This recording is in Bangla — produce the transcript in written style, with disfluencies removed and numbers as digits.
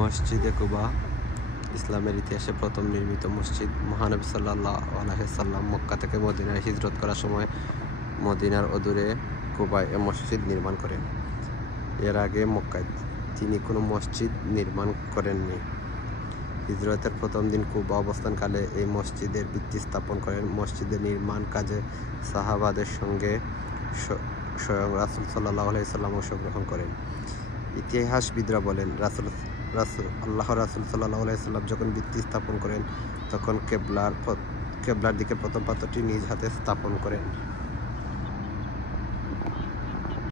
মসজিদে কুবা ইসলামের ইতিহাসে প্রথম নির্মিত মসজিদ। মহানবী সাল্লাল্লাহু আলাইহি সাল্লাম মক্কা থেকে মদিনায় হিজরত করার সময় মদিনার অদূরে কুবায় এ মসজিদ নির্মাণ করেন। এর আগে মক্কায় তিনি কোনো মসজিদ নির্মাণ করেননি। হিজরতের প্রথম দিন কুবা অবস্থানকালে এই মসজিদের ভিত্তি স্থাপন করেন। মসজিদের নির্মাণ কাজে সাহাবাদের সঙ্গে স্বয়ং রাসূল সাল্লাল্লাহু আলাইহি সাল্লাম অংশগ্রহণ করেন। ইতিহাসবিদরা বলেন, আল্লাহর রাসূল সাল্লাল্লাহু আলাইহি সাল্লাম যখন ভিত্তি স্থাপন করেন তখন কেবলার দিকে প্রথম পাথরটি নিজ হাতে স্থাপন করেন।